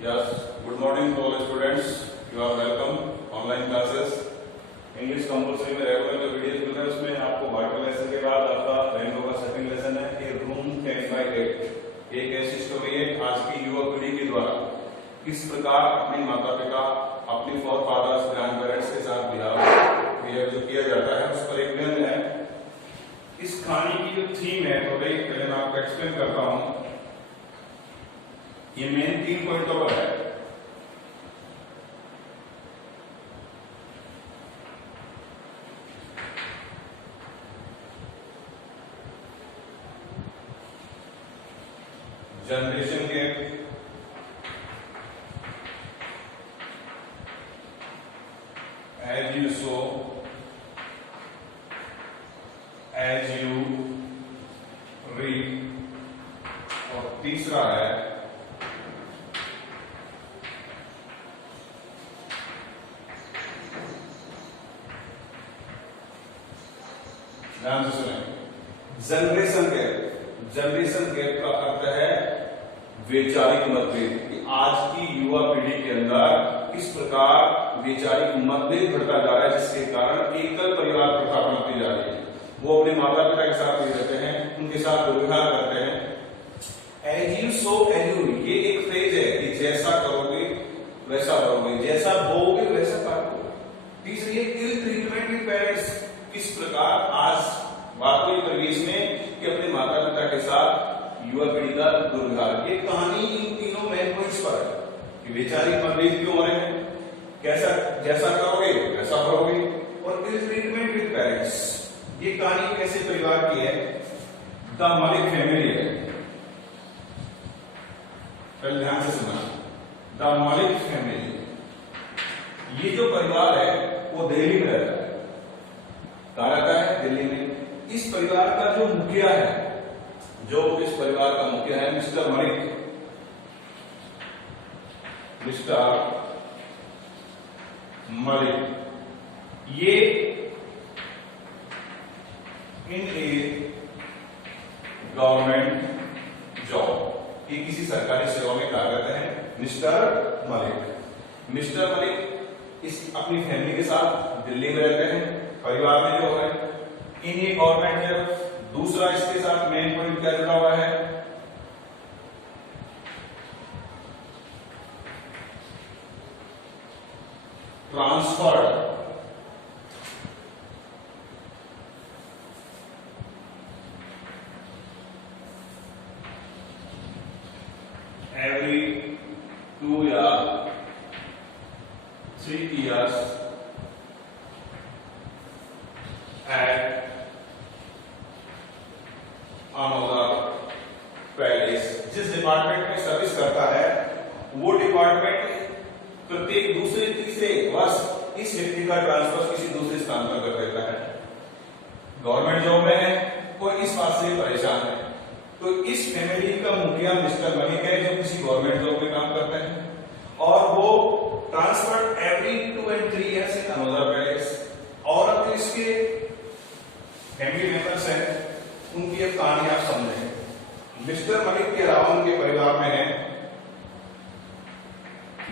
Yes, good morning to all students. You are welcome. Online classes. English compulsory में regular जो videos मिल रहे हैं उसमें आपको वाटर लेसन के बाद आपका रेनबो का सेकंड लेसन है कि रूम 10/8 एक ऐसी स्टोरी है आज की युवा पीढ़ी के द्वारा किस प्रकार अपने माता पिता अपने फोर फादर्स ग्रैंड पेरेंट्स के साथ बिहेव जो किया जाता है उस पर एक व्यंग्य है। इस कहानी की जो थीम है तो भाई पहले मैं आपको एक्सप्लेन करता हूँ। ये मेन 3 पॉइंटों पर है। Generation gap, as you sow as you reap, और तीसरा है ध्यान से सुने, जनरेशन गैप। जनरेशन गैप का अर्थ है वैचारिक मतभेद कि आज की युवा पीढ़ी के अंदर किस प्रकार वैचारिक मतभेद बढ़ता जा रहा है जिसके कारण एकल परिवार प्रथा बनती जा रही है। वो अपने माता पिता के साथ नहीं रहते हैं, उनके साथ दुर्व्यवहार करते हैं। As you sow as you, ये एक फ्रेज है कि जैसा करोगे वैसा करोगे, जैसा बोओगे वैसा पाओगे। तीसरी है इल ट्रीटमेंट विद पेरेंट्स, किस प्रकार आज बात हुई परिवेश में कि अपने माता पिता के साथ युवा पीढ़ी का दुर्व्यवहार। ये कहानी इन तीनों मेन पॉइंट्स पर है कि वैचारिक मतभेद क्यों हो रहे हैं, कैसा जैसा करोगे वैसा करोगे, और इल ट्रीटमेंट विद पेरेंट्स। ये कहानी कैसे परिवार की है, द मलिक फैमिली है। पहले ध्यान से सुना, द मलिक फैमिली। ये जो परिवार है वो दिल्ली में रहता है। कहाँ रहता है? दिल्ली में। इस परिवार का जो मुखिया है, जो इस परिवार का मुखिया है मिस्टर मलिक, मिस्टर मलिक, ये इन ए गवर्नमेंट जॉब, ये किसी सरकारी सेवा में कार्यरत है। मिस्टर मलिक, मिस्टर मलिक इस अपनी फैमिली के साथ दिल्ली में रहते हैं। परिवार में जो है इन ये गवर्नमेंट जॉब। दूसरा इसके साथ मेन पॉइंट क्या जुड़ा हुआ है, ट्रांसफर्ड एवरी 2 या 3 years at अनदर पैलेस। जिस डिपार्टमेंट में सर्विस करता है वो डिपार्टमेंट प्रत्येक दूसरे तीसरे वर्ष इस व्यक्ति का ट्रांसफर किसी दूसरे स्थान पर कर देता है। गवर्नमेंट जॉब में है, कोई इस बात से परेशान है, तो इस फैमिली का मुखिया मिस्टर मलिक है जो किसी गवर्नमेंट जॉब में काम करते हैं, और वो transfer every 2 and 3 years in another palace. और अब इसके फैमिली मेंबर्स हैं, उनकी अब कहानी आप समझें। मिस्टर मलिक के अलावा उनके परिवार में है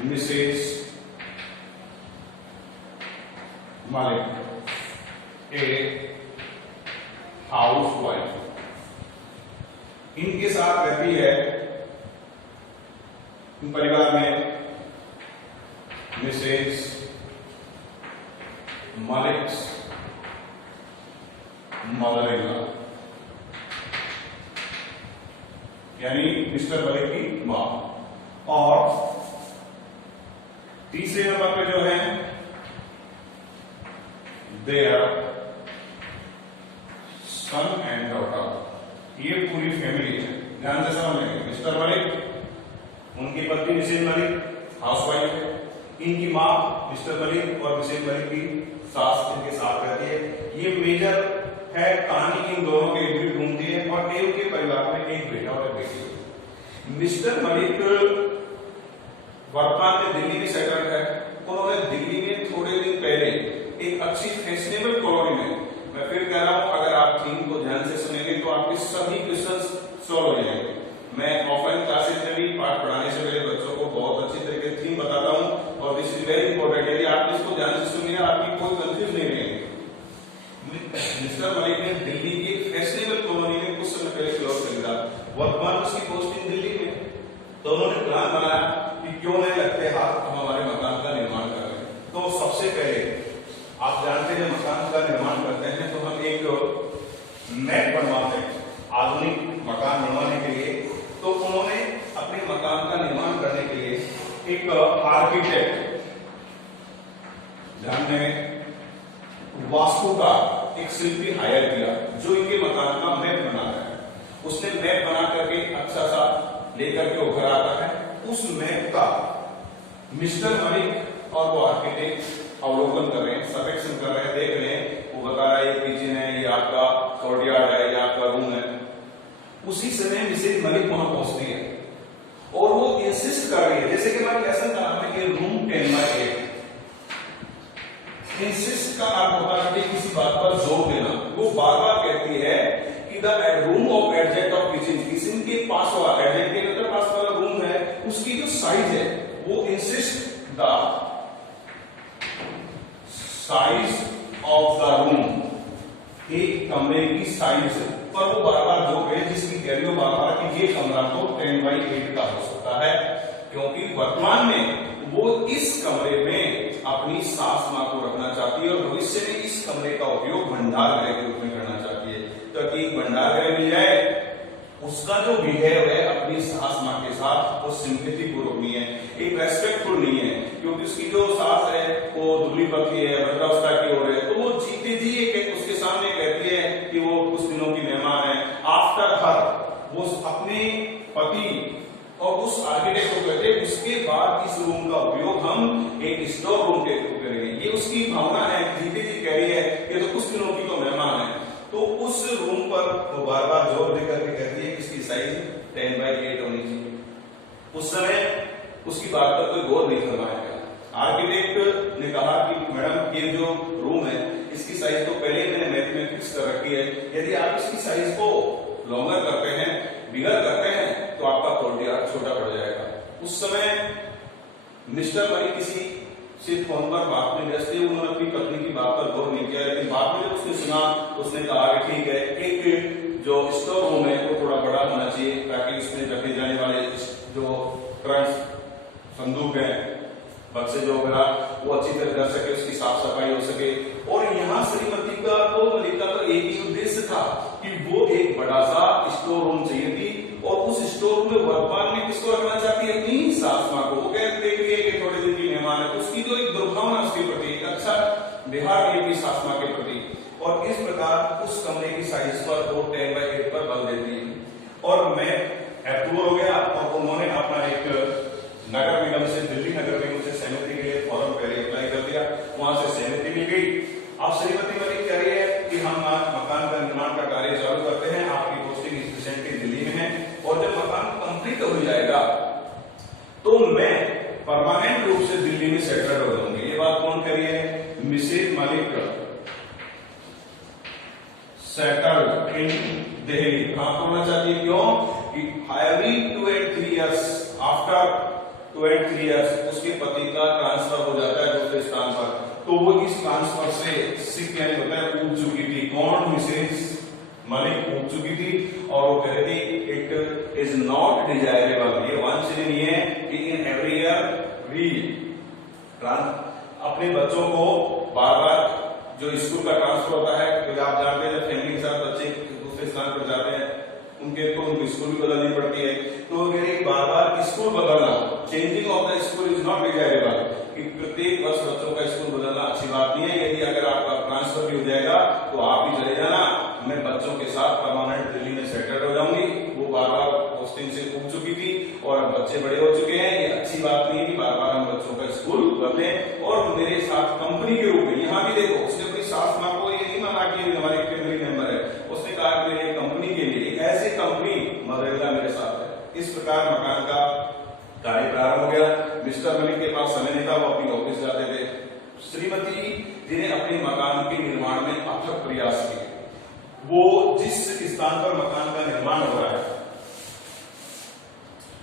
Mrs Malik, a house wife. इनके साथ रहती है परिवार में Mrs Malik mother in law, यानी मिस्टर मलिक की मां। और तीसरे नंबर पे जो है देयर सन एंड डॉटर। ये पूरी फैमिली है, ध्यान से समझ लेंगे। मिस्टर मलिक, उनकी पत्नी मिसेज मलिक हाउसवाइफ है, इनकी मां मिस्टर मलिक और मिसेज मलिक की सास इनके साथ रहती है। ये मेजर है कहानी इन दोनों के बीच घूमती है। और देव के परिवार में एक बेटा और एक बेटी। मिस्टर मलिक वर्तमान में दिल्ली में सेटल्ड है। उन्होंने दिल्ली में थोड़े दिन पहले एक अच्छी फैशनेबल कॉलोनी में, मैं फिर कह रहा हूं अगर आप थीम को ध्यान से सुनेंगे तो आपके सभी क्वेश्चंस सॉल्व हो जाएंगे। मैं ऑफलाइन क्लासेस में भी पाठ पढ़ाने से पहले बच्चों को बहुत अच्छी ने दिल्ली की फैशनेबल कॉलोनी में कुछ समय पहले प्लॉट खरीदा, वर्तमान उसकी पोस्टिंग दिल्ली में। तो उन्होंने प्लान बनाया कि क्यों नहीं लगते हाथ, हम हमारे मकान का निर्माण कर रहे हैं। तो सबसे पहले आप जानते हैं मकान का निर्माण करते हैं तो हम एक मैप बनवाते हैं आधुनिक मकान बनवाने के लिए। तो उन्होंने अपने मकान का निर्माण करने के लिए एक आर्किटेक्ट, ध्यान में वास्तु का एक शिल्पी हायर किया जो इनके मकान का मैप बना रहा है। उसने मैप बना करके अच्छा सा लेकर के उभर आता है। उस मैप का मिस्टर मलिक और वो आर्किटेक्ट अवलोकन कर रहे हैं, सर्वेक्षण कर रहे हैं, देख रहे हैं। वो बता रहा है ये किचन है, ये आपका कोर्टयार्ड है, ये आपका रूम है। उसी समय मिसेज मलिक वहां पहुंचती है और वो इंसिस्ट कर रही है, जैसे कि हमारे लेसन का नाम है कि रूम 10/8। इंसिस्ट का अर्थ होता है कि किसी बात पर जोर देना। वो बार बार कहती है कि the room of adjacent of kitchen, kitchen के पास वाला एडजेक्ट के अंदर पास वाला रूम है, उसकी जो साइज है वो insist the size of the room, एक कमरे की साइज पर वो बार बार जोर है, जिसकी वैल्यू बार बार कि ये कमरा तो 10/8 का हो सकता है, क्योंकि वर्तमान में वो इस कमरे में अपनी सास मां को रखना चाहती है और भविष्य में इस कमरे का उपयोग भंडार गृह के रूप में करना चाहती है। ताकि भंडार गृह मिल जाए, उसका जो बिहेव है अपनी सास मां के साथ वो सिंपैथी पूर्वक नहीं है, एक रेस्पेक्टफुल नहीं है, क्योंकि उसकी जो सास है वो दुबली पतली है, वृद्धावस्था की ओर है। तो वो जीते जी उसके सामने कहती है कि वो कुछ दिनों की मेहमान है। आफ्टर हर वो अपने पति और उस आर्किटेक्ट को कहते हैं उसके बाद इस रूम का उपयोग हम एक स्टोर रूम के रूप में करेंगे। ये उसकी भावना है, जीते जी कह रही है कि तो कुछ दिनों की तो मेहमान है। तो उस रूम पर वो बार बार जोर देकर के कहती है कि इसकी साइज 10/8 होनी चाहिए। उस समय उसकी बात पर कोई गौर नहीं फरमाया गया। आर्किटेक्ट ने कहा कि मैडम ये जो रूम है इसकी साइज तो पहले ही मैंने मैप में फिक्स कर रखी है, यदि आप इसकी साइज को लॉन्गर करते हैं, बिगर करते हैं तो आपका कोर्टयार्ड छोटा पड़ जाएगा। उस समय मिस्टर मलिक किसी से फोन पर बात में व्यस्त थे, उन्होंने अपनी पत्नी की बात पर गौर नहीं किया, लेकिन बाद में जब उसने सुना तो उसने कहा कि ठीक है, एक जो स्टोर रूम है वो थोड़ा बड़ा होना चाहिए ताकि उसमें रखे जाने वाले जो ट्रंक संदूक है, बक्से जो वगैरह वो अच्छी तरह कर सके, उसकी साफ सफाई हो सके। और यहाँ श्रीमती का तो मलिक का तो एक ही उद्देश्य था कि वो एक बड़ा सा स्टोर रूम चाहिए थी और उस स्टोर रूम में वर्तमान में किसको रखना चाहती है, अपनी सास मां को। वो कहते हैं कि थोड़े दिन की मेहमान है, तो उसकी जो एक दुर्भावना उसके प्रति, एक अच्छा व्यवहार की अपनी सास मां के प्रति, और इस प्रकार उस कमरे की साइज पर वो 10/8 पर बल देती है। और मैं अप्रूव हो गया और उन्होंने अपना एक नगर निगम से, दिल्ली नगर निगम से सहमति के लिए फॉर्म पहले अप्लाई कर दिया, वहां से सहमति मिल गई। अब श्रीमती मलिक कह रही है कि हम मकान का निर्माण का कार्य चालू करते हैं, आपकी पोस्टिंग प्रेजेंटली दिल्ली में है और जब मकान कंप्लीट हो जाएगा तो मैं परमानेंट रूप से दिल्ली में सेटल हो जाऊंगी। ये बात कौन कह रही है, Mrs Malik settled in Delhi. कहां होना चाहती है, क्यों कि every 2 and 3 years after 2 and 3 years उसके पति का ट्रांसफर हो जाता है दूसरे स्थान पर, तो वो इस ट्रांसफर से सिक यानी होता है उठ चुकी थी। कौन, मिसेज मलिक उठ चुकी थी और वो कह रही थी इट इज नॉट डिजायरेबल, ये वांछनीय नहीं है कि इन एवरी ईयर वी अपने बच्चों को बार बार जो स्कूल का ट्रांसफर होता है, तो आप जानते हैं जब फैमिली के साथ बच्चे दूसरे स्थान पर जाते हैं उनकी स्कूल भी बदलनी पड़ती है। तो बार बार स्कूल बदलना, changing of the school is not desirable, कि प्रत्येक वर्ष बच्चों का स्कूल बदलना अच्छी बात नहीं है। यदि अगर आपका ट्रांसफर भी हो जाएगा तो आप भी चले जाना, मैं बच्चों के साथ परमानेंट दिल्ली में सेटल हो जाऊंगी। वो बार बार पोस्टिंग से उठ चुकी थी और अब बच्चे बड़े हो चुके हैं, ये अच्छी बात नहीं है कि बार बार हम बच्चों का स्कूल बदलें। और मेरे साथ कंपनी के रूप में, यहाँ भी देखो उसने अपनी सास मां को ये नहीं माना कि हमारे फैमिली मेंबर है, उसने कहा कि मेरे कंपनी के लिए एक ऐसी कंपनी मदरेला मेरे साथ है। इस प्रकार मकान का कार्य प्रारंभ हो गया। मिस्टर मलिक के पास समय नहीं था, वो अपनी ऑफिस जाते थे। श्रीमती जी ने अपने मकान के निर्माण में अथक प्रयास किए। वो जिस स्थान पर मकान का निर्माण हो रहा है,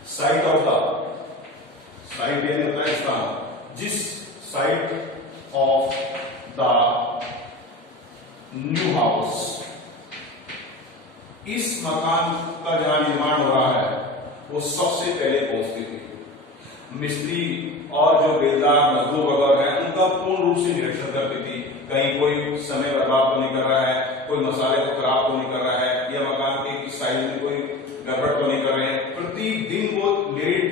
साइट ऑफ द साइट यानी होता है स्थान, जिस site of the new house इस मकान का जहां निर्माण हो रहा है वो सबसे पहले पहुंचती थी। मिस्त्री और जो बेलदार मजदूर वगैरह है उनका पूर्ण रूप से निरीक्षण करती थी, कहीं कोई समय बर्बाद तो नहीं कर रहा है, कोई मसाले को खराब तो नहीं कर रहा है, या मकान के साइज में कोई गड़बड़ तो नहीं कर रहे हैं। प्रतिदिन वो लेट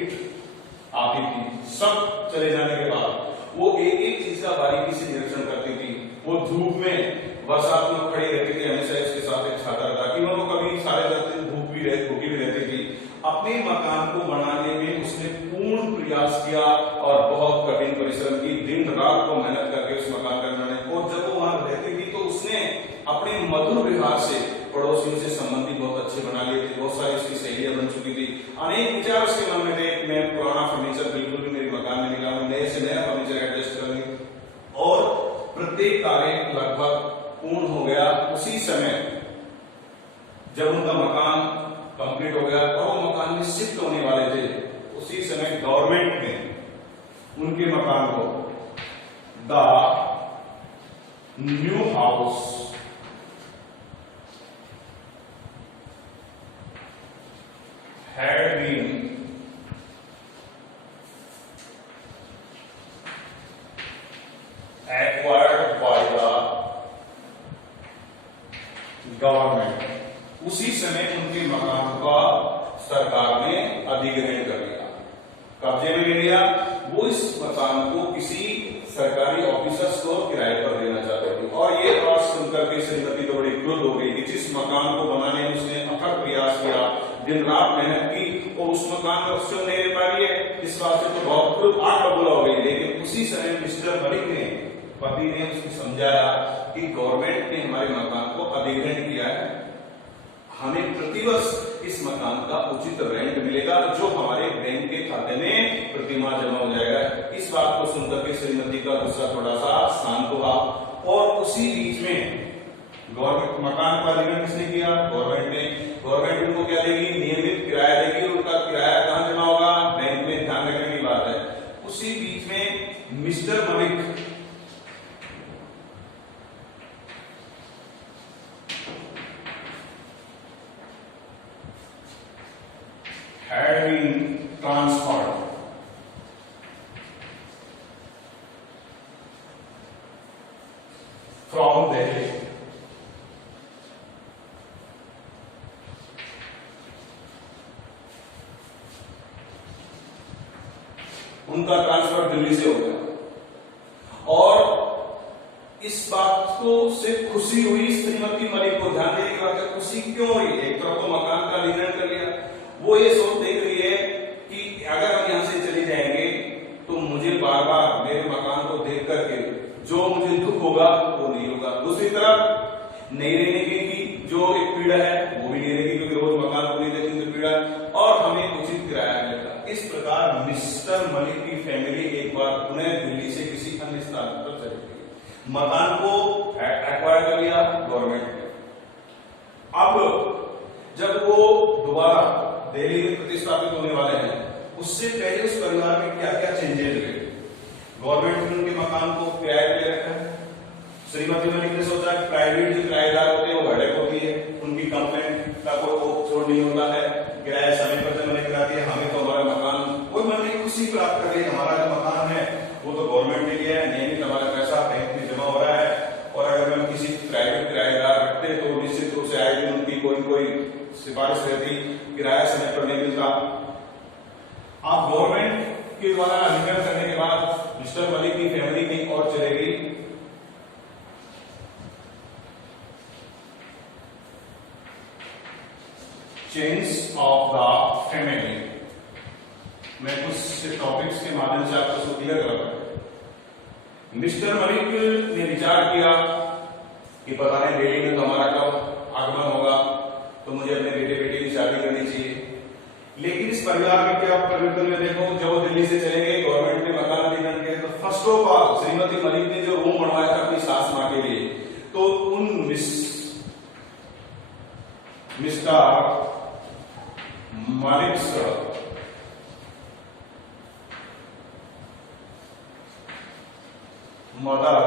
आती थी। सब चले जाने के बाद वो एक एक चीज का बारीकी से निरीक्षण करती थी। वो धूप में बरसात में खड़ी रहती थी, हमेशा इसके साथ एक छाता रहता कि वो कभी सारे धूप भी भूखी भी रहती थी। अपने मकान को बनाने में उसने पूर्ण प्रयास किया और बहुत कठिन परिश्रम की, दिन रात को मेहनत करके उस मकान का निर्माण। और जब वो वहां रहती थी तो उसने अपने मधुर व्यवहार से पड़ोसियों से संबंधी बहुत अच्छे बना लिए थे। बहुत सारी उसकी सहेलियां बन चुकी थी। अनेक विचार उसके मन में थे, मैं पुराना फर्नीचर बिल्कुल भी मेरे मकान में नहीं लाऊं, नए से नया फर्नीचर एडजस्ट करूंगी। और प्रत्येक कार्य लगभग पूर्ण हो गया। उसी समय जब उनका मकान कंप्लीट हो गया और वो मकान में शिफ्ट होने वाले थे, उसी समय गवर्नमेंट ने उनके मकान को the new house had been acquired by the government। उसी समय उनके मकान का सरकार ने अधिग्रहण कर लिया, कब्जे में ले लिया। वो इस मकान को किसी सरकारी ऑफिसर्स को किराए पर देना चाहते थे। और ये बात सुनकर के श्रीमती तो बड़ी क्रुद्ध हो गई कि जिस मकान को बनाने में उसने अथक प्रयास किया, दिन रात मेहनत की, और उस मकान में उससे नहीं रह पा रही है, इस बात से तो बहुत क्रुद्ध आग बबूला हो गई। लेकिन उसी समय मिस्टर मलिक ने, पति ने उसको समझाया कि गवर्नमेंट ने हमारे मकान को अधिग्रहण किया है, हमें प्रतिवर्ष इस मकान का उचित रेंट मिलेगा जो हमारे बैंक के खाते में प्रतिमाह जमा हो जाएगा। इस बात को सुनकर के श्रीमती का गुस्सा थोड़ा सा शांत हुआ। और उसी बीच में गवर्नमेंट मकान का अधिग्रहण किसने किया? गवर्नमेंट ने। गवर्नमेंट उनको क्या देगी? नियमित किराया देगी। उनका किराया कहां जमा होगा? बैंक में। ध्यान रखने की बात है। उसी बीच में mister Malik had been transferred from Delhi उनका ट्रांसफर दिल्ली से हो गया। और इस बात को से खुशी हुई श्रीमती मलिक को। ध्यान देने की बात है, खुशी क्यों हुई? एक तरफ तो मकान का अधिग्रहण कर लिया, वो ये सोच देख रही है कि अगर हम यहाँ से चले जाएंगे तो मुझे बार बार मेरे मकान को देख करके जो मुझे दुख होगा वो नहीं होगा। दूसरी तरफ नहीं रहने की जो एक पीड़ा है वो भी नहीं रहेगी, क्योंकि रोज मकान को नहीं देखेंगे पीड़ा, और हमें उचित किराया मिलेगा। इस प्रकार मिस्टर मलिक की फैमिली एक बार पुनः दिल्ली से किसी अन्य स्थान पर चली गई। मकान को एक्वायर कर लिया गवर्नमेंट ने। अब जब वो दोबारा दिल्ली में प्रतिस्थापित होने वाले हैं, उससे पहले उस परिवार में क्या क्या चेंजेस हुए? गवर्नमेंट ने उनके मकान को किराए पे रखा है। श्रीमती मलिक ने सोचा कि प्राइवेट जो किराएदार होते हैं वो हेडेक होती है, उनकी कंप्लेंट का कोई छोड़ नहीं होता है, किराया समय पर जमा नहीं कराती है, हमें तो हमारा मकान कोई मन में खुशी प्राप्त कर रही है, हमारा जो मकान है वो तो गवर्नमेंट ने लिया है, नियमित हमारा पैसा बैंक में जमा हो रहा है, और अगर हम किसी प्राइवेट किराएदार रखते तो निश्चित रूप से आएगी उनकी कोई सिफारिश रहती, किराया समय पर नहीं मिलता। अब गवर्नमेंट के द्वारा अधिग्रहण करने के बाद मिस्टर मलिक की फैमिली कहीं और चले गई। चेंज ऑफ द फैमिली, मैं कुछ टॉपिक्स के माध्यम से आपको इसको क्लियर कर रहा हूं। मिस्टर मलिक ने विचार किया कि पता नहीं दिल्ली में तो हमारा कब आगमन होगा, तो मुझे अपने बेटे बेटी की शादी करनी चाहिए। लेकिन इस परिवार में क्या परिवर्तन में देखो, जब दिल्ली से चले गए, गवर्नमेंट ने मकान अधिग्रहण किया, तो first of all Shrimati Malik ने जो रूम बनवाया था अपनी सास मां के लिए, तो उन Mr Malik's mother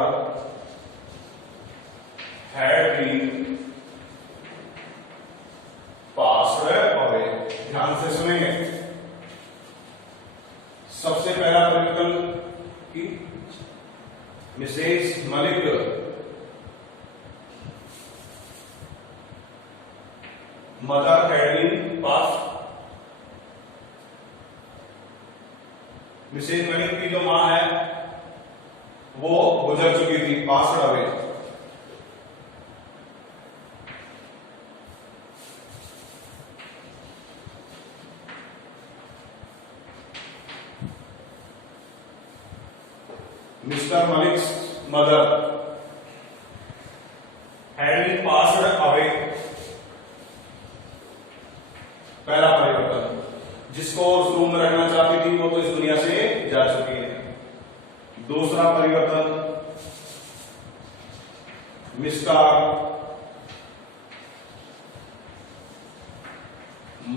had been passed away. ध्यान से सुनेंगे। सबसे पहला परिवर्तन की Mrs Malik mother had been passed. Mrs Malik की जो मां है वो गुजर चुकी थी, passed away. Mr Malik's mother had been passed away. पहला परिवर्तन, जिसको उस रूम में रखना चाहती थी वो तो इस दुनिया से जा चुकी है। दूसरा परिवर्तन, Mr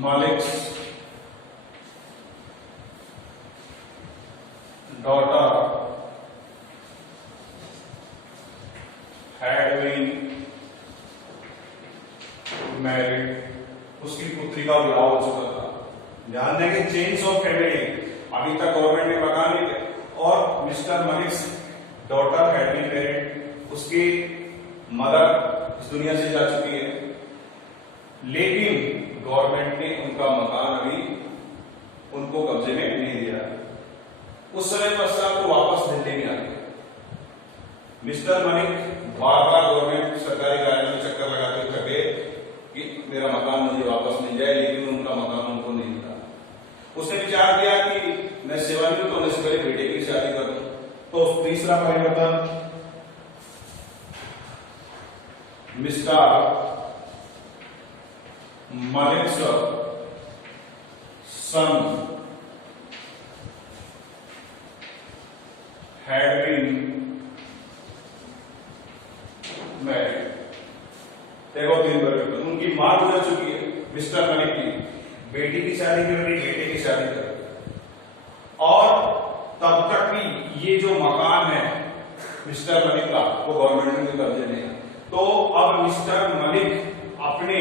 Malik's daughter had been married. उसकी पुत्री का विवाह हो चुका था। ध्यान देंगे, चेंज ऑफ फैमिली, अभी तक गवर्नमेंट ने मकान नहीं दिया। और Mr Malik's daughter had been married, उसकी मदर इस दुनिया से जा चुकी है, लेकिन गवर्नमेंट ने उनका मकान अभी उनको कब्जे में नहीं दिया। उस समय पश्चात तो वापस दिल्ली में आ गए। मिस्टर मलिक बार बार गवर्नमेंट सरकारी कार्यालय में चक्कर लगाते थके कि मेरा मकान मुझे वापस मिल जाए, लेकिन उनका मकान उनको नहीं मिला। उसने विचार किया कि मैं सेवानिवृत्त होने से पहले बेटे की शादी कर दूं। तो तीसरा परिवर्तन, Mr Malik's son had been married. देखो तीन परिवर्तन, उनकी मां गुजर चुकी है मिस्टर मलिक की, बेटी की शादी कर रही, बेटे की शादी कर रही, और तब तक भी ये जो मकान है मिस्टर मलिक का वो गवर्नमेंट के कब्जे में है। तो अब मिस्टर मलिक अपने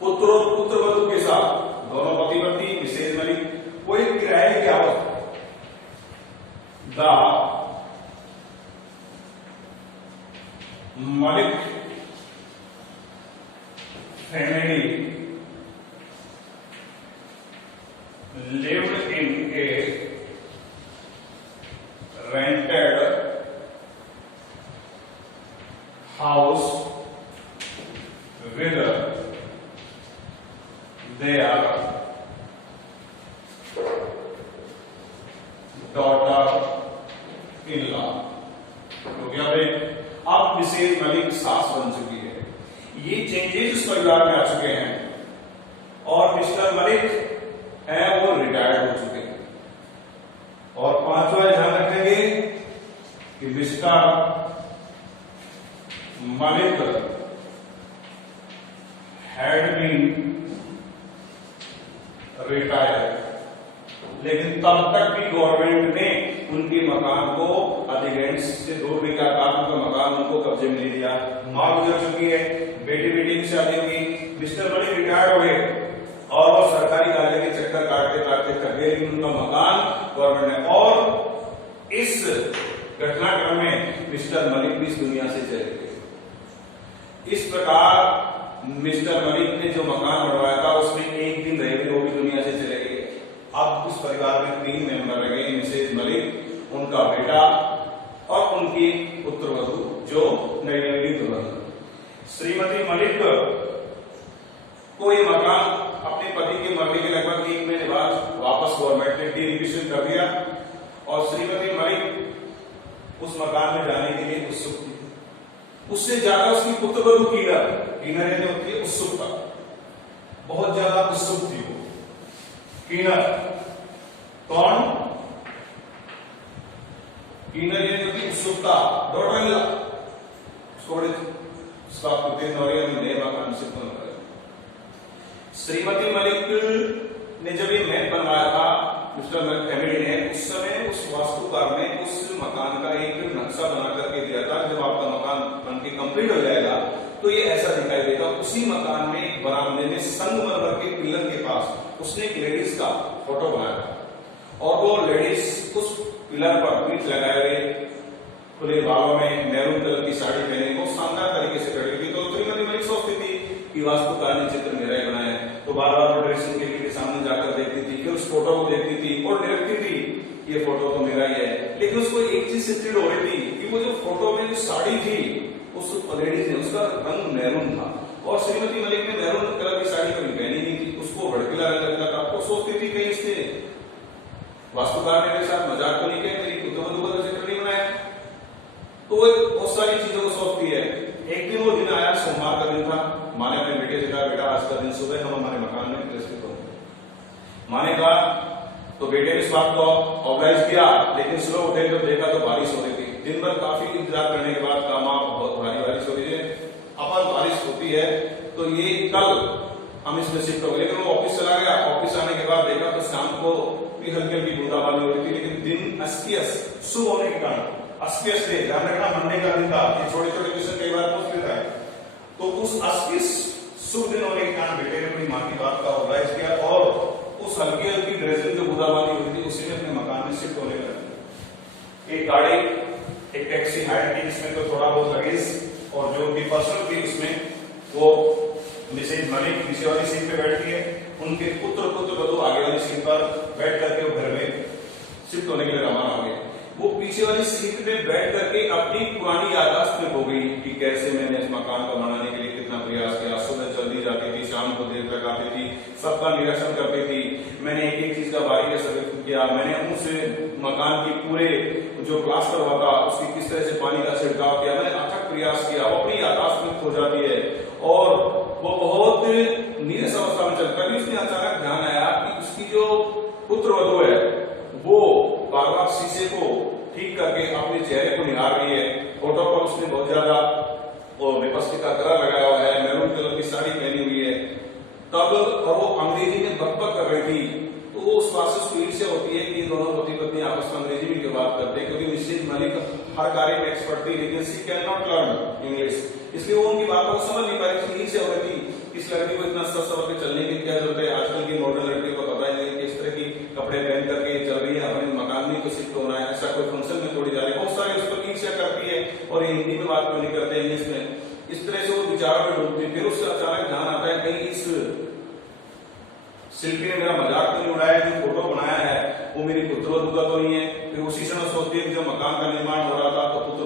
पुत्र और पुत्रवधू के साथ, दोनों पति पत्नी, मिसेज मलिक, वो एक किराए की आवत the Malik family lived in a rented house with their daughter-in-law। तो क्या भाई, अब मिसेज मलिक सास बन चुकी है। ये चेंजेस इस परिवार में आ चुके हैं और मिस्टर मलिक है वो रिटायर्ड हो चुके हैं। और पांचवा ध्यान रखेंगे कि Mr Malik had been retired, लेकिन तब तक भी गवर्नमेंट ने उनके मकान को अधिग्रहण से दूर भी क्या कहा, उनका मकान उनको कब्जे में ले लिया। मां गुजर चुकी है, बेटी बेटी की शादी हुई, मिस्टर मलिक रिटायर्ड हो गए और वो सरकारी कार्य के चक्कर काटते काटते थक गए, लेकिन उनका मकान गवर्नमेंट ने। और इस घटनाक्रम में मिस्टर मलिक भी इस दुनिया से चले गए। इस प्रकार मिस्टर मलिक ने जो मकान बनवाया था उसमें एक दिन रहे थे, वो भी दुनिया से चले गए। अब उस परिवार में 3 मेंबर रह गए, मिसेज मलिक, उनका बेटा और उनकी पुत्रवधू जो नई दुल्हन। श्रीमती मलिक को ये मकान अपने पति के मरने के लगभग 1 महीने बाद वापस गवर्नमेंट ने डीलिमिटेशन कर दिया और श्रीमती मलिक उस मकान में जाने के लिए उत्सुक थी। उससे ज्यादा उसकी पुत्रवधू कीनर जो होती है उत्सुकता, बहुत ज्यादा उत्सुक थी वो कीनर। कौन? कीनर जो थी उत्सुकता, डॉटर उसका पुत्र नए मकान से श्रीमती मलिक ने जब ये महल बनवाया था मिस्टर मलिक फैमिली ने, उस समय उस वास्तुकार ने उस मकान का एक नक्शा बना करके दिया था। जब आपका मकान बनके कंप्लीट हो जाएगा तो ये ऐसा दिखाई देगा। उसी मकान में एक बरामदे में संगमरमर के पिलर के पास उसने एक लेडीज का फोटो बनाया और वो लेडीज उस पिलर पर पीठ लगाए हुए, खुले बालों में, मैरून कलर की साड़ी पहने, बहुत शानदार तरीके से खड़ी थी। तो श्रीमती मलिक सोचती थी कि वास्तुकार ने चित्र मेरा ही बनाया है, तो बार बार वो ड्रेसिंग टेबल के सामने जाकर देखती थी, फिर उस फोटो को देखती थी और निरखती थी ये फोटो तो मेरा ही है। लेकिन उसको एक चीज से चिड़ हो रही थी कि वो जो फोटो में जो साड़ी थी उस लेडीज ने, उसका रंग मैरून था और श्रीमती मलिक ने मैरून कलर की साड़ी कभी पहनी नहीं थी, उसको भड़कीला रंग लगता था। वो सोचती थी कहीं इसने वास्तुकार ने मेरे साथ मजाक तो नहीं किया, मेरी कुतुब का चित्र नहीं बनाया। तो वो बहुत सारी चीजों को सोचती है। एक दिन वो दिन आया, सोमवार का दिन था। माँ ने अपने बेटे से कहा, बेटा आज का दिन सुबह हम हमारे मकान में प्रस्तुत होंगे। माँ ने कहा, तो बेटे ने इस बात को ऑर्गेनाइज किया, लेकिन सुबह उठे जब देखा तो बारिश हो रही थी। दिन भर काफी इंतजार करने के बाद कहा, माँ बहुत भारी बारिश हो रही है, अपन बारिश होती है तो ये कल हम इसमें शिफ्ट हो गए। लेकिन वो ऑफिस चला गया। ऑफिस आने के बाद देखा तो शाम को भी हल्की हल्की बूंदाबांदी हो रही थी, लेकिन दिन अस्तियस्त शुभ होने के कारण, अस्तियस्त डे, ध्यान रखना मंडे का दिन था, ये छोटे छोटे क्वेश्चन कई बार पूछ लेता है। तो उस अस्तियस्त शुभ दिन होने के कारण बेटे ने अपनी माँ की बात का ऑर्गेनाइज किया और उस हल्की हल्की ड्रेसिंग जो बूंदाबांदी हो रही थी उसी में अपने मकान में शिफ्ट होने लगा। एक गाड़ी, एक टैक्सी हायर की, जिसमें तो थोड़ा बहुत लगेज और जो उनकी पर्सनल थी उसमें वो मिसेज मलिक पीछे वाली सीट पे बैठती है, उनके पुत्र वधू आगे वाली सीट पर बैठ करके वो घर में शिफ्ट होने के लिए रवाना हो गए। वो पीछे वाली सीट पे बैठ करके अपनी पुरानी याददाश्त में हो गई कि कैसे मैंने इस मकान को बनाने के लिए कितना प्रयास किया। सुबह जल्दी जाती थी, शाम को देर तक आती थी, सबका निरीक्षण करती थी, मैंने एक एक चीज का बारीकी से सर्वेक्षण किया, मैंने उनसे मकान की पूरे जो प्लास्टर हुआ था उसकी किस तरह से पानी का छिड़काव किया, मैंने अथक प्रयास किया। वो अपनी याददाश्त में खो जाती है और वो बहुत नीरस अवस्था में चल कर उसने अचानक ध्यान आया कि उसकी जो पुत्र वधू है वो बार बार शीशे को ठीक करके अपने चेहरे को निहार रही है। फोटो पर उसने बहुत ज्यादा लिपस्टिक का कलर लगाया हुआ है, मैरून कलर की साड़ी पहनी हुई है। तब और वो अंग्रेजी में बकबक कर रही थी। तो वो उस बात से उसको ईर्ष्या होती है कि दोनों पति पत्नी आपस में अंग्रेजी में क्यों बात करते हैं, क्योंकि मिसेज मलिक हर कार्य में एक्सपर्ट थी, लेकिन she can not learn English, इसलिए वो उनकी बातों को समझ नहीं पा रही। ईर्ष्या हो रही थी, इस लड़की को इतना सस्ता के चलने की क्या जरूरत है, आजकल की मॉडर्न लड़की को पता ही नहीं कि इस तरह की कपड़े पहन करके चल रही है, अपने मकान में तो शिफ्ट होना है, ऐसा कोई फंक्शन में थोड़ी जा रही है। बहुत सारे उस पर ईर्ष्या करती है और ये हिंदी में बात क्यों नहीं करते, इंग्लिश में। इस तरह से वो विचारों में डूबती है। फिर उससे अचानक ध्यान आता है कहीं इस शिल्पी ने मेरा मजाक तो नहीं उड़ाया, जो फोटो बनाया है वो मेरी पुत्र वधू का तो नहीं है। फिर उसी समय सोचती है कि जब मकान का निर्माण हो रहा था तो पुत्र